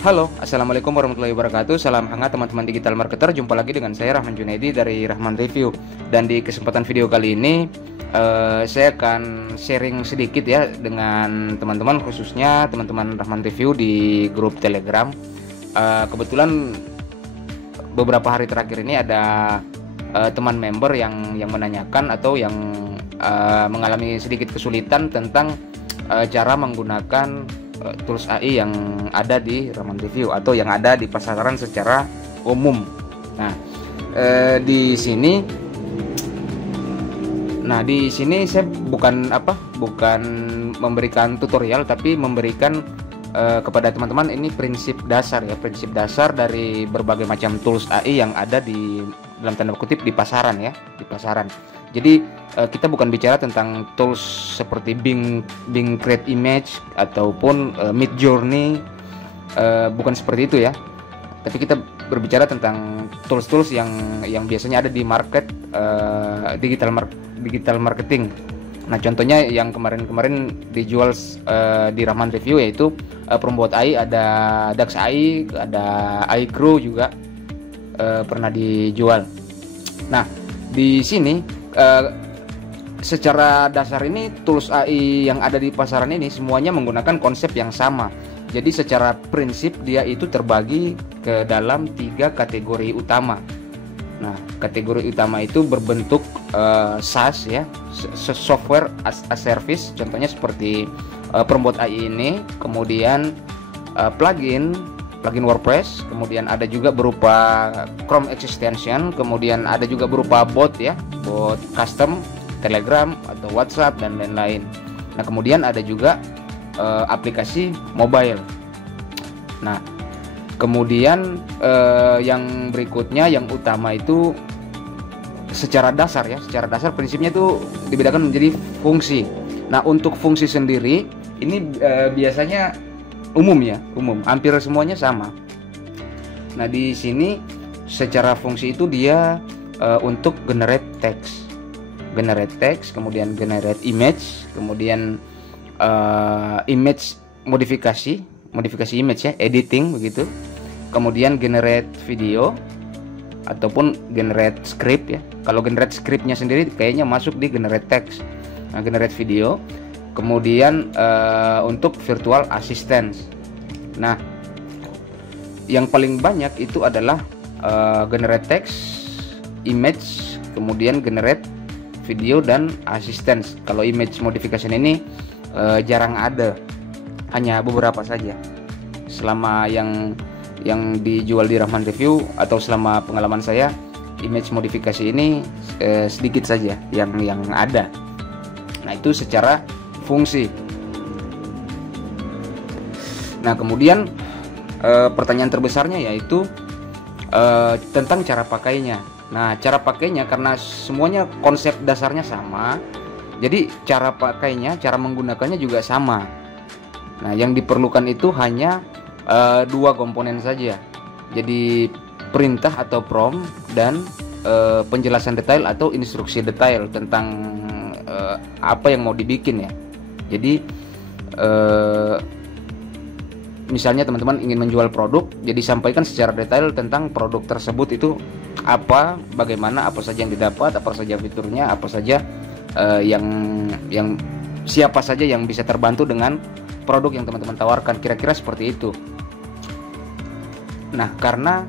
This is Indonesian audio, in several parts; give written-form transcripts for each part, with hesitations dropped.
Halo, Assalamualaikum warahmatullahi wabarakatuh. Salam hangat teman-teman digital marketer. Jumpa lagi dengan saya Rahman Junaidi dari Rahman Review. Dan di kesempatan video kali ini saya akan sharing sedikit ya dengan teman-teman, khususnya teman-teman Rahman Review di grup Telegram. Kebetulan beberapa hari terakhir ini ada teman member yang menanyakan atau yang mengalami sedikit kesulitan tentang cara menggunakan tools AI yang ada di Rahman Review atau yang ada di pasaran secara umum. Nah, di sini saya bukan memberikan tutorial, tapi memberikan kepada teman-teman ini prinsip dasar dari berbagai macam tools AI yang ada di dalam tanda kutip di pasaran ya, di pasaran. Jadi kita bukan bicara tentang tools seperti Bing Create Image ataupun Midjourney, bukan seperti itu ya. Tapi kita berbicara tentang tools-tools yang biasanya ada di market digital marketing. Nah, contohnya yang kemarin dijual di Rahman Review yaitu Promote AI, ada Dax AI, ada AI Crew juga pernah dijual. Nah, di sini secara dasar ini tools AI yang ada di pasaran ini semuanya menggunakan konsep yang sama. Jadi secara prinsip dia itu terbagi ke dalam 3 kategori utama. Nah, kategori utama itu berbentuk SaaS ya, software as a service. Contohnya seperti Promote AI ini, kemudian plugin WordPress, kemudian ada juga berupa Chrome extension, kemudian ada juga berupa bot ya, bot custom Telegram atau WhatsApp dan lain-lain. Nah, kemudian ada juga aplikasi mobile. Nah, kemudian yang berikutnya, yang utama itu secara dasar prinsipnya itu dibedakan menjadi fungsi. Nah, untuk fungsi sendiri ini biasanya umum, hampir semuanya sama. Nah, di sini secara fungsi itu dia untuk generate text, kemudian generate image, kemudian image modifikasi image ya, editing begitu, kemudian generate video ataupun generate script ya. Kalau generate scriptnya sendiri kayaknya masuk di generate text. Nah, generate video, kemudian untuk virtual assistance. Nah, yang paling banyak itu adalah generate text, image, kemudian generate video dan assistance. Kalau image modification ini jarang ada, hanya beberapa saja. Selama yang dijual di Rahman Review atau selama pengalaman saya, image modifikasi ini sedikit saja yang ada. Nah, itu secara fungsi. Nah, kemudian pertanyaan terbesarnya yaitu tentang cara pakainya. Nah, cara pakainya karena semuanya konsep dasarnya sama, jadi cara pakainya, cara menggunakannya juga sama. Nah, yang diperlukan itu hanya 2 komponen saja. Jadi perintah atau prompt dan penjelasan detail atau instruksi detail tentang apa yang mau dibikin ya. Jadi misalnya teman-teman ingin menjual produk, jadi sampaikan secara detail tentang produk tersebut itu apa, bagaimana, apa saja yang didapat, apa saja fiturnya, apa saja yang siapa saja yang bisa terbantu dengan produk yang teman-teman tawarkan, kira-kira seperti itu. Nah, karena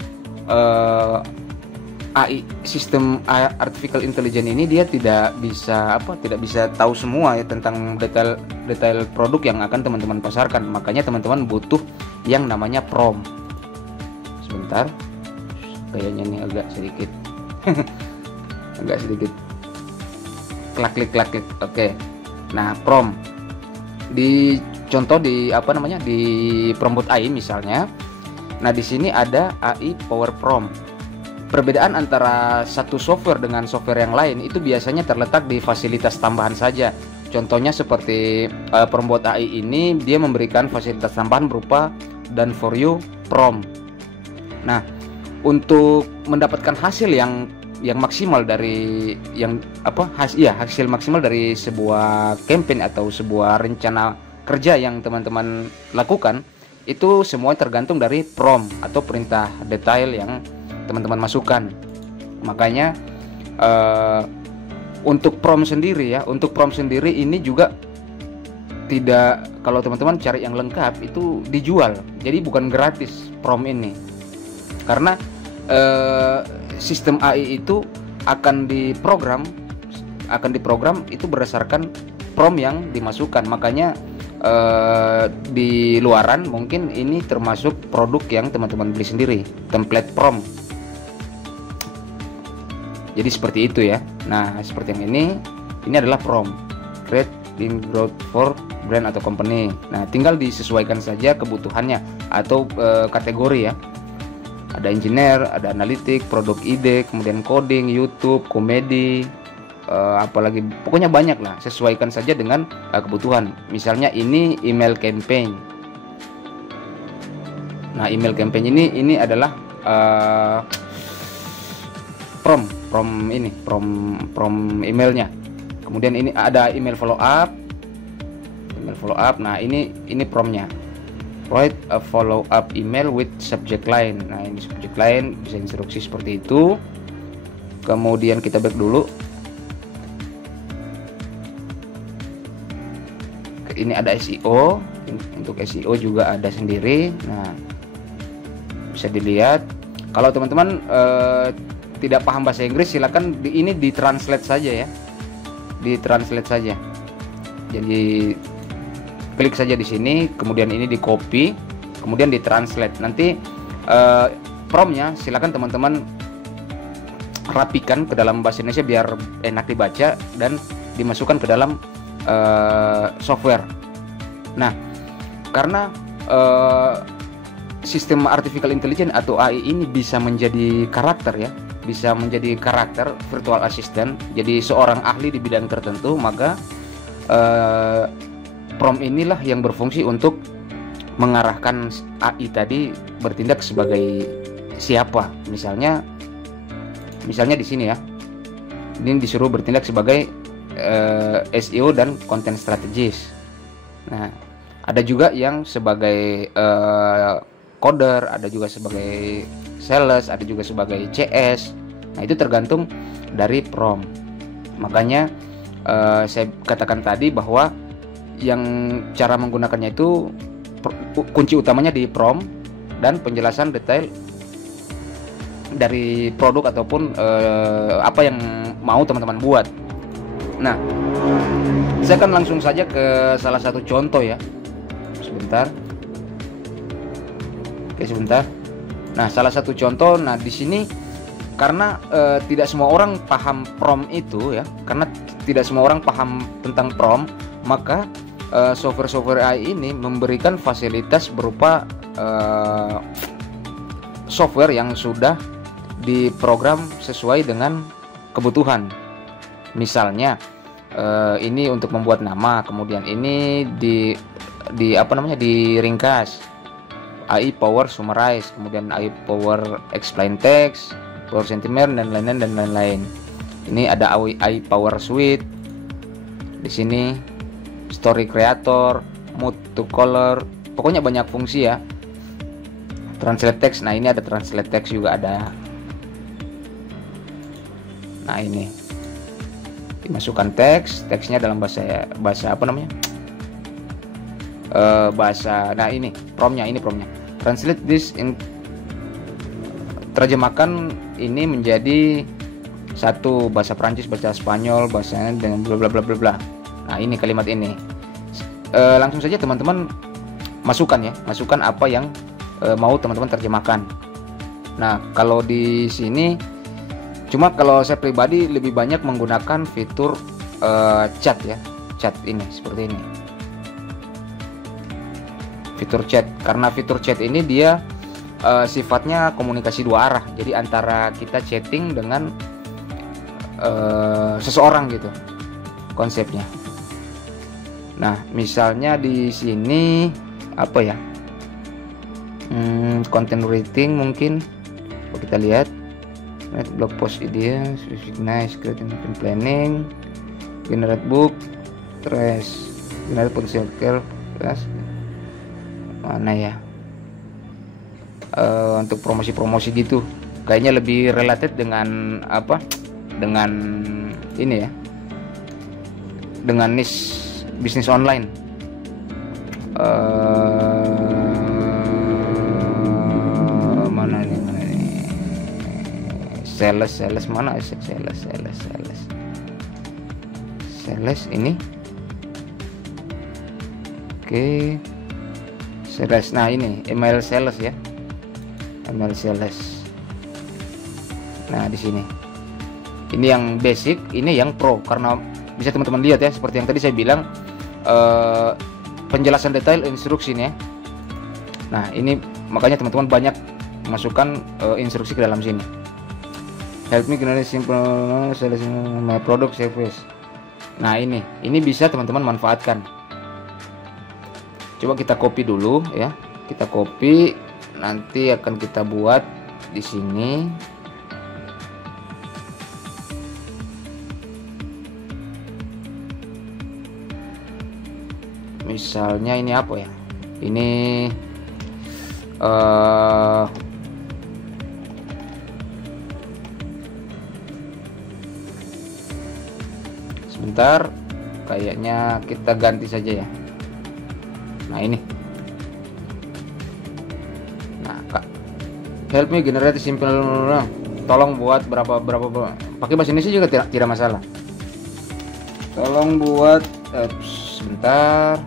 AI, sistem artificial intelligence ini dia tidak bisa tahu semua ya tentang detail produk yang akan teman-teman pasarkan. Makanya teman-teman butuh yang namanya prompt. Sebentar, kayaknya ini agak sedikit klik. Oke. Nah, prompt di contoh di Promote AI misalnya. Nah, di sini ada AI Power Prompt. Perbedaan antara satu software dengan software yang lain itu biasanya terletak di fasilitas tambahan saja. Contohnya seperti Promote AI ini, dia memberikan fasilitas tambahan berupa Done for You Prompt. Nah, untuk mendapatkan hasil yang maksimal dari hasil maksimal dari sebuah campaign atau sebuah rencana kerja yang teman-teman lakukan, Itu semua tergantung dari prompt atau perintah detail yang teman-teman masukkan. Makanya untuk prompt sendiri ya, untuk prompt sendiri ini juga tidak, kalau teman-teman cari yang lengkap itu dijual, jadi bukan gratis prompt ini, karena sistem AI itu akan diprogram itu berdasarkan prompt yang dimasukkan. Makanya di luaran mungkin ini termasuk produk yang teman-teman beli sendiri, template prompt. Jadi seperti itu ya. Nah, seperti yang ini adalah prompt create in growth for brand atau company. Nah, tinggal disesuaikan saja kebutuhannya atau kategori ya. Ada engineer, ada analitik, produk ide, kemudian coding, YouTube, komedi, apalagi pokoknya banyak lah. Sesuaikan saja dengan kebutuhan. Misalnya ini email campaign. Nah, email campaign ini adalah prompt emailnya. Kemudian ini ada email follow up. Nah, ini promptnya. Write a follow up email with subject line. Nah, ini subject line, bisa instruksi seperti itu. Kemudian kita back dulu. Ini ada SEO. Untuk SEO juga ada sendiri. Nah, bisa dilihat. Kalau teman-teman tidak paham bahasa Inggris, silakan ini ditranslate saja ya. Ditranslate saja. Jadi klik saja di sini, kemudian ini di copy, kemudian ditranslate. Nanti promptnya silakan teman-teman rapikan ke dalam bahasa Indonesia biar enak dibaca dan dimasukkan ke dalam software. Nah, karena sistem artificial intelligence atau AI ini bisa menjadi karakter ya, bisa menjadi karakter virtual assistant, jadi seorang ahli di bidang tertentu, maka prompt inilah yang berfungsi untuk mengarahkan AI tadi bertindak sebagai siapa. Misalnya di sini ya, ini disuruh bertindak sebagai SEO dan content strategist. Nah, ada juga yang sebagai coder, ada juga sebagai sales, ada juga sebagai CS. Nah, itu tergantung dari prompt. Makanya saya katakan tadi bahwa yang cara menggunakannya itu kunci utamanya di prompt dan penjelasan detail dari produk ataupun apa yang mau teman-teman buat. Nah, saya akan langsung saja ke salah satu contoh ya. Sebentar. Oke, sebentar. Nah, salah satu contoh. Nah, di sini karena tidak semua orang paham prompt itu ya, karena tidak semua orang paham tentang prompt, maka software AI ini memberikan fasilitas berupa software yang sudah diprogram sesuai dengan kebutuhan. Misalnya ini untuk membuat nama, kemudian ini diringkas, AI Power Summarize, kemudian AI Power Explain Text, Power Sentiment dan lain-lain. Ini ada AI Power Suite. Di sini Story Creator, Mood to Color, pokoknya banyak fungsi ya. Translate Text, nah ini ada Translate Text juga ada. Nah, ini dimasukkan teksnya dalam bahasa apa namanya? Nah, ini promptnya. Translate this in, terjemahkan ini menjadi satu bahasa Prancis, bahasa Spanyol, bahasanya dengan bla bla bla bla bla. Nah, ini kalimat ini. Langsung saja teman-teman masukkan apa yang mau teman-teman terjemahkan. Nah, kalau di sini cuma kalau saya pribadi lebih banyak menggunakan fitur chat ya. Chat ini seperti ini. Fitur chat, karena fitur chat ini dia sifatnya komunikasi dua arah. Jadi antara kita chatting dengan seseorang gitu konsepnya. Nah, misalnya di sini apa ya? Content writing mungkin. Kalau kita lihat blog post ideas, recognize, creating planning, generate book, generate potential care, plus mana ya? untuk promosi-promosi gitu. Kayaknya lebih related dengan apa? Dengan ini ya. Dengan niche bisnis online. Mana nih? Sales mana? Sales ini. Oke. Sales. Nah, ini email sales ya. Email sales. Nah, di sini. Ini yang basic, ini yang pro, karena bisa teman-teman lihat ya, seperti yang tadi saya bilang, penjelasan detail instruksi nih ya. Nah, ini makanya teman-teman banyak masukkan instruksi ke dalam sini. Help me generate simple sales my product service. Nah, ini bisa teman-teman manfaatkan. Coba kita copy dulu ya. Kita copy, nanti akan kita buat di sini. Misalnya ini apa ya? Ini sebentar, kayaknya kita ganti saja ya. Nah, ini. Nah, Kak, help me generate simple. Tolong buat berapa pakai bahasa Indonesia juga tidak masalah. Tolong buat sebentar.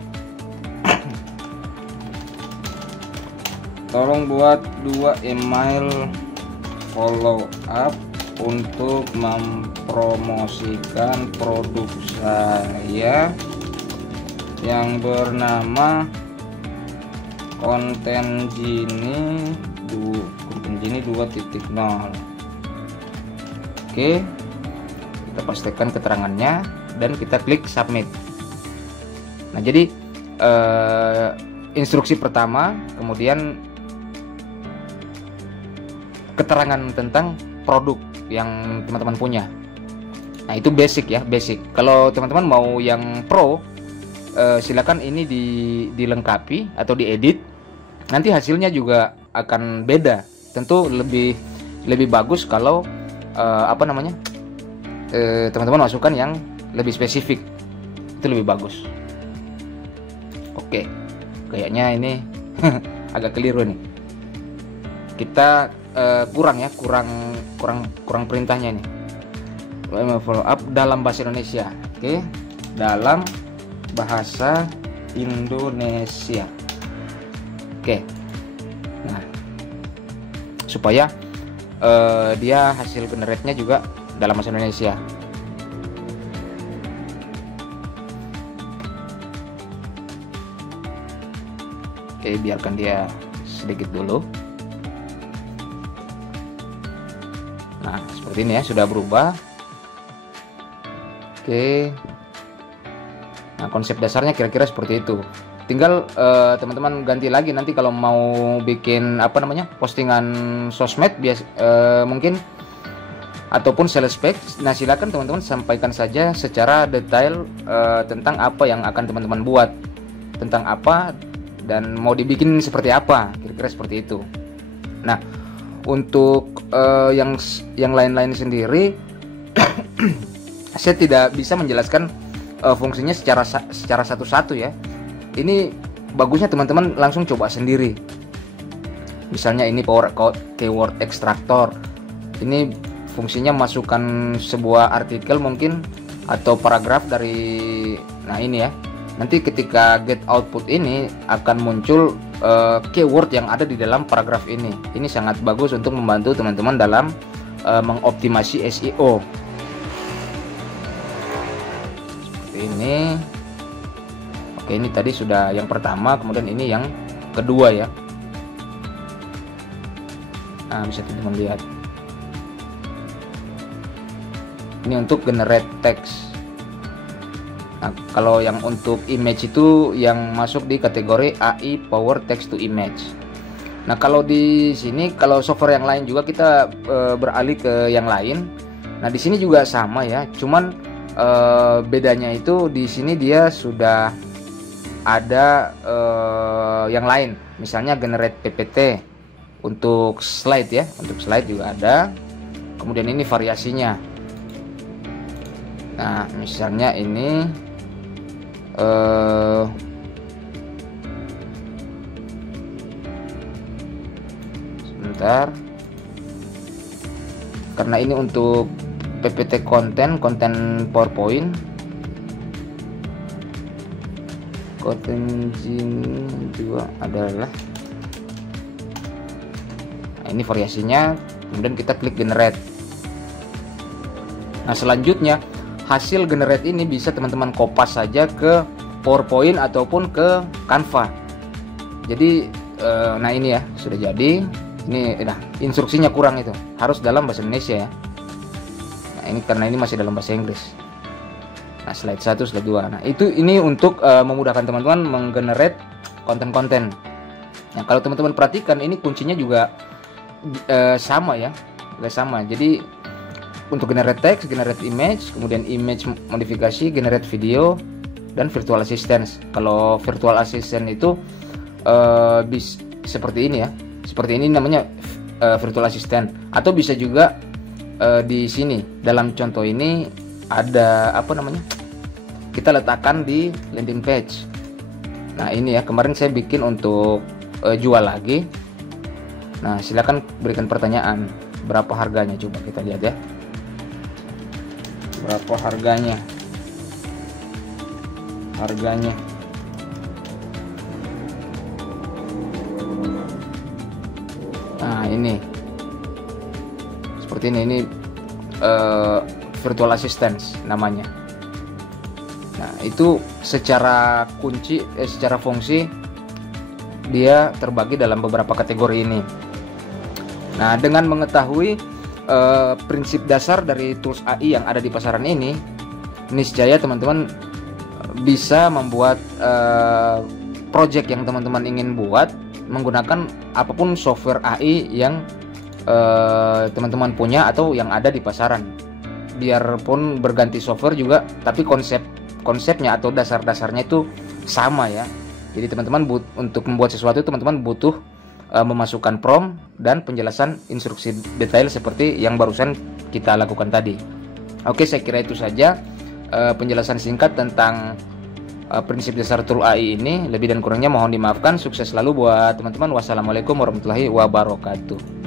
Tolong buat 2 email follow up untuk mempromosikan produk saya yang bernama konten Gini 2.0. Oke, kita pastikan keterangannya dan kita klik submit. Nah, jadi instruksi pertama, kemudian keterangan tentang produk yang teman-teman punya. Nah, itu basic ya, basic. Kalau teman-teman mau yang pro, silakan ini dilengkapi atau diedit. Nanti hasilnya juga akan beda. Tentu lebih bagus kalau teman-teman masukkan yang lebih spesifik. Itu lebih bagus. Oke, kayaknya ini agak keliru nih. Kita kurang perintahnya nih. Follow up dalam bahasa Indonesia. Oke, dalam bahasa Indonesia. Oke. Nah, supaya dia hasil generate-nya juga dalam bahasa Indonesia. Oke, biarkan dia sedikit dulu. Nah, seperti ini ya, sudah berubah. Oke. Nah, konsep dasarnya kira-kira seperti itu. Tinggal teman-teman ganti lagi nanti kalau mau bikin postingan sosmed mungkin ataupun sales page. Nah, silakan teman-teman sampaikan saja secara detail tentang apa yang akan teman-teman buat, tentang apa dan mau dibikin seperti apa, kira-kira seperti itu. Nah, untuk yang lain-lain sendiri saya tidak bisa menjelaskan fungsinya secara satu-satu ya. Ini bagusnya teman-teman langsung coba sendiri. Misalnya ini power keyword extractor. Ini fungsinya masukkan sebuah artikel mungkin atau paragraf dari, nah ini ya. Nanti ketika get output ini akan muncul keyword yang ada di dalam paragraf ini. Ini sangat bagus untuk membantu teman-teman dalam mengoptimasi SEO. Seperti ini. Oke, ini tadi sudah yang pertama, kemudian ini yang kedua ya. Nah, bisa teman-teman lihat. Ini untuk generate text. Nah, kalau yang untuk image itu yang masuk di kategori AI Power Text to Image. Nah, kalau di sini, kalau software yang lain juga kita beralih ke yang lain. Nah, di sini juga sama ya. Cuman bedanya itu di sini dia sudah ada yang lain. Misalnya generate PPT Untuk slide ya, untuk slide juga ada. Kemudian ini variasinya. Nah, misalnya ini sebentar, karena ini untuk PPT konten PowerPoint, konten juga adalah, nah, ini variasinya. Kemudian kita klik generate. Nah, selanjutnya hasil generate ini bisa teman-teman kopas saja ke PowerPoint ataupun ke Canva. Jadi nah ini ya sudah jadi. Ini nah, instruksinya kurang, itu harus dalam bahasa Indonesia ya. Nah, ini karena ini masih dalam bahasa Inggris. Nah, slide 1, slide 2. Nah, ini untuk memudahkan teman-teman menggenerate konten-konten. Nah, kalau teman-teman perhatikan ini kuncinya juga sama ya. Sama. Jadi untuk generate text, generate image, kemudian image modifikasi, generate video, dan virtual assistant. Kalau virtual assistant itu seperti ini ya. Seperti ini namanya virtual assistant, atau bisa juga di sini dalam contoh ini ada apa namanya, kita letakkan di landing page. Nah, ini ya kemarin saya bikin untuk jual lagi. Nah, silakan berikan pertanyaan, berapa harganya, coba kita lihat ya, berapa harganya. Nah, ini seperti ini virtual assistant namanya. Nah, itu secara secara fungsi dia terbagi dalam beberapa kategori ini. Nah, dengan mengetahui prinsip dasar dari tools AI yang ada di pasaran ini, niscaya teman-teman bisa membuat project yang teman-teman ingin buat menggunakan apapun software AI yang teman-teman punya atau yang ada di pasaran. Biarpun berganti software juga, tapi konsepnya atau dasar-dasarnya itu sama ya. Jadi teman-teman untuk membuat sesuatu teman-teman butuh memasukkan prompt dan penjelasan instruksi detail seperti yang barusan kita lakukan tadi. Oke, saya kira itu saja penjelasan singkat tentang prinsip dasar tool AI ini. Lebih dan kurangnya mohon dimaafkan. Sukses selalu buat teman-teman. Wassalamualaikum warahmatullahi wabarakatuh.